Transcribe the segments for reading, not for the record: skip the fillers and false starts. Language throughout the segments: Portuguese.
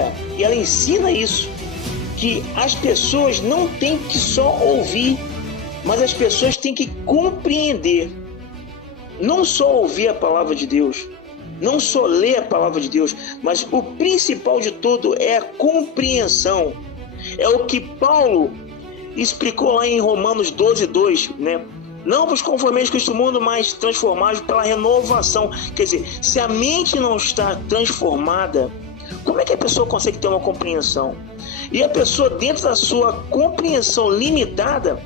e ela ensina isso, que as pessoas não têm que só ouvir, mas as pessoas têm que compreender. Não só ouvir a palavra de Deus, não só ler a palavra de Deus, mas o principal de tudo é a compreensão. É o que Paulo explicou lá em Romanos 12:2, né? Não vos conformeis com este mundo, mas transformados pela renovação. Quer dizer, se a mente não está transformada, como é que a pessoa consegue ter uma compreensão? E a pessoa, dentro da sua compreensão limitada,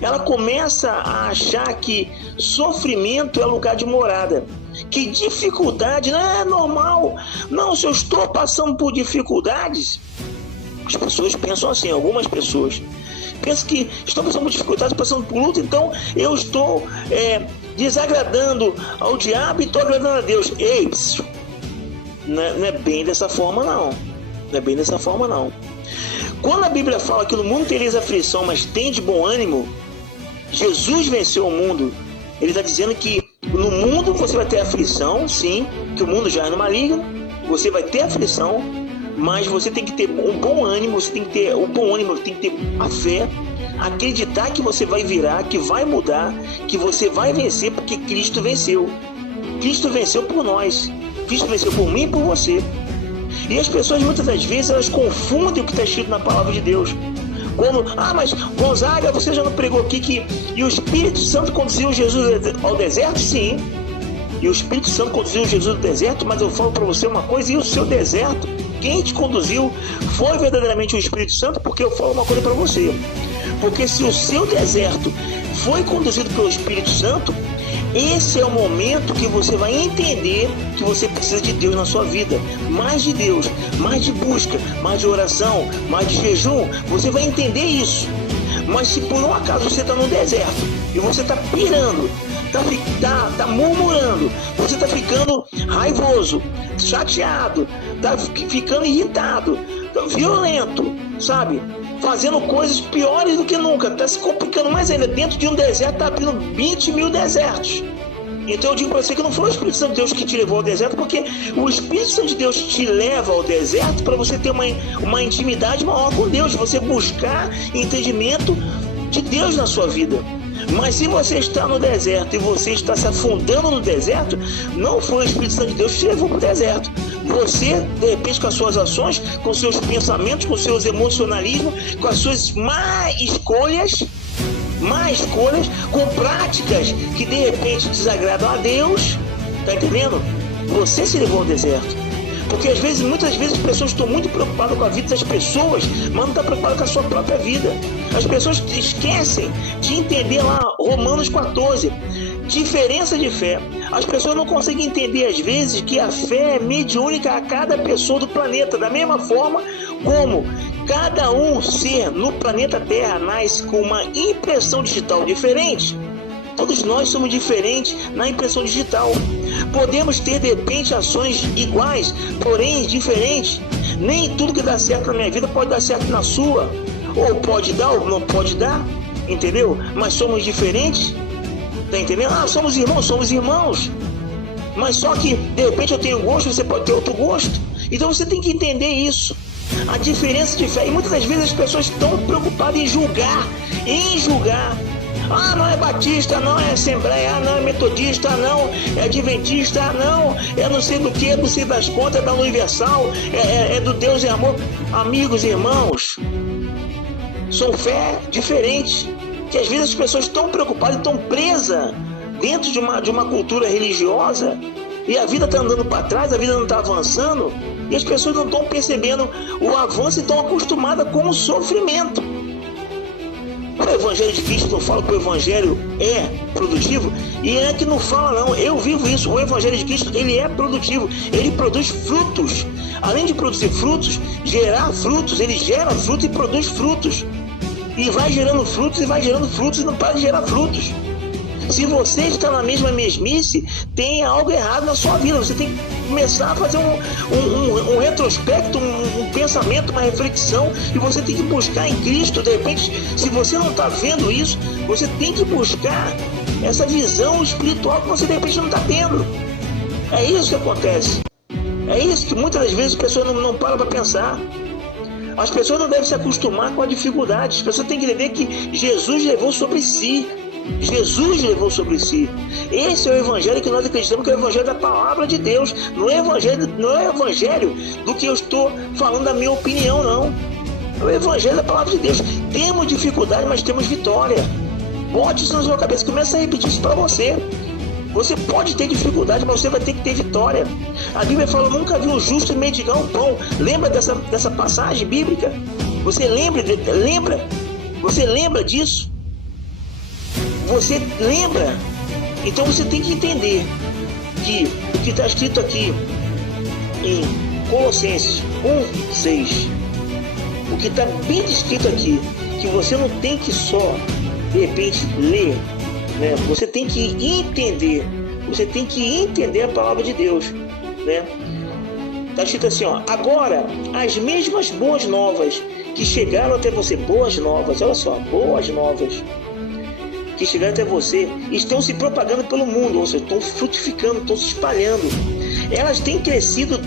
ela começa a achar que sofrimento é lugar de morada, que dificuldade não é normal. Não, se eu estou passando por dificuldades, as pessoas pensam assim, algumas pessoas pensam que estão passando por dificuldades, passando por luta, então eu estou desagradando ao diabo e estou agradando a Deus. Ei, não é bem dessa forma não. Não é bem dessa forma não. Quando a Bíblia fala que no mundo tereis aflição, mas tende bom ânimo, Jesus venceu o mundo. Ele está dizendo que no mundo você vai ter aflição, sim, que o mundo já é no maligno, você vai ter aflição, mas você tem que ter um bom ânimo, você tem que ter o bom ânimo, tem que ter a fé, acreditar que você vai virar, que vai mudar, que você vai vencer, porque Cristo venceu. Cristo venceu por nós, Cristo venceu por mim e por você. E as pessoas muitas das vezes elas confundem o que está escrito na palavra de Deus. Como, mas Gonzaga, você já não pregou aqui que e o Espírito Santo conduziu Jesus ao deserto? Sim. E o Espírito Santo conduziu Jesus ao deserto, mas eu falo para você uma coisa, e o seu deserto, quem te conduziu foi verdadeiramente o Espírito Santo, porque eu falo uma coisa para você. Porque se o seu deserto foi conduzido pelo Espírito Santo, esse é o momento que você vai entender que você precisa de Deus na sua vida. Mais de Deus, mais de busca, mais de oração, mais de jejum. Você vai entender isso. Mas se por um acaso você está no deserto e você está pirando, está murmurando, você está ficando raivoso, chateado, está ficando irritado, tá violento, sabe? Fazendo coisas piores do que nunca, está se complicando mais ainda. Dentro de um deserto está abrindo 20 mil desertos. Então eu digo para você que não foi o Espírito Santo de Deus que te levou ao deserto, porque o Espírito Santo de Deus te leva ao deserto para você ter uma intimidade maior com Deus, você buscar entendimento de Deus na sua vida. Mas se você está no deserto e você está se afundando no deserto, não foi o Espírito Santo de Deus que te levou para o deserto. Você, de repente, com as suas ações, com seus pensamentos, com seus emocionalismos, com as suas má escolhas, com práticas que de repente desagradam a Deus, tá entendendo? Você se levou ao deserto. Porque muitas vezes as pessoas estão muito preocupadas com a vida das pessoas, mas não estão preocupadas com a sua própria vida. As pessoas esquecem de entender lá Romanos 14, diferença de fé. As pessoas não conseguem entender às vezes que a fé é mediúnica a cada pessoa do planeta, da mesma forma como cada um ser no planeta Terra nasce com uma impressão digital diferente. Todos nós somos diferentes na impressão digital. Podemos ter de repente ações iguais, porém diferentes. Nem tudo que dá certo na minha vida pode dar certo na sua. Ou pode dar ou não pode dar, entendeu? Mas somos diferentes, tá entendendo? Somos irmãos. Mas só que de repente eu tenho gosto, você pode ter outro gosto. Então você tem que entender isso. A diferença de fé. E muitas das vezes as pessoas estão preocupadas em julgar. Não é batista, não é assembleia, não é metodista, não é adventista, não é não sei do que, não sei das contas, é da Universal, é do Deus e amor. Amigos e irmãos, são fé diferentes, que às vezes as pessoas estão preocupadas, estão presas dentro de uma cultura religiosa, e a vida está andando para trás, a vida não está avançando, e as pessoas não estão percebendo o avanço e estão acostumadas com o sofrimento. O Evangelho de Cristo não fala que o Evangelho é produtivo, e é que não fala não, eu vivo isso. O Evangelho de Cristo, ele é produtivo, ele produz frutos. Além de produzir frutos, gerar frutos, ele gera frutos e produz frutos, e vai gerando frutos e não para de gerar frutos. Se você está na mesma mesmice, tem algo errado na sua vida. Você tem que começar a fazer um retrospecto, um pensamento, uma reflexão, e você tem que buscar em Cristo. De repente, se você não está vendo isso, você tem que buscar essa visão espiritual que você de repente não está tendo. É isso que acontece. É isso que muitas das vezes as pessoas não param para pensar. As pessoas não devem se acostumar com a dificuldade. As pessoas têm que entender que Jesus levou sobre si. Jesus levou sobre si. Esse é o evangelho que nós acreditamos, que é o evangelho da palavra de Deus. Não é o evangelho do que eu estou falando da minha opinião, não. É o evangelho da palavra de Deus. Temos dificuldade, mas temos vitória. Bote isso na sua cabeça. Começa a repetir isso para você. Você pode ter dificuldade, mas você vai ter que ter vitória. A Bíblia fala: nunca vi um justo mendigar um pão. Lembra dessa passagem bíblica? Você lembra? Você lembra disso? Você lembra? Então você tem que entender que o que está escrito aqui em Colossenses 1:6, o que está bem descrito aqui, que você não tem que só, de repente, ler, né? Você tem que entender. Você tem que entender a palavra de Deus, né? Está escrito assim, ó: agora, as mesmas boas novas que chegaram até você, boas novas, olha só, boas novas, que chegaram até você, estão se propagando pelo mundo, ou seja, estão frutificando, estão se espalhando. Elas têm crescido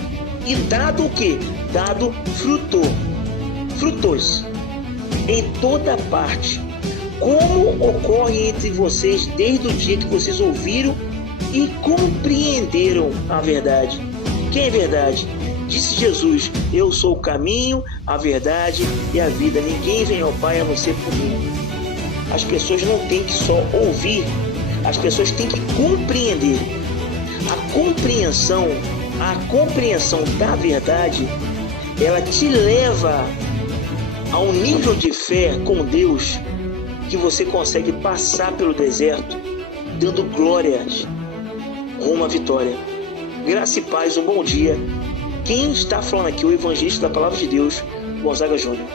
e dado o quê? Dado frutos em toda parte. Como ocorre entre vocês desde o dia que vocês ouviram e compreenderam a verdade. Quem é verdade? Disse Jesus: eu sou o caminho, a verdade e a vida. Ninguém vem ao Pai a não ser por mim. As pessoas não têm que só ouvir, as pessoas têm que compreender. A compreensão da verdade, ela te leva a um nível de fé com Deus que você consegue passar pelo deserto dando glórias rumo à vitória. Graça e paz, um bom dia. Quem está falando aqui, o evangelista da palavra de Deus, Gonzaga Júnior.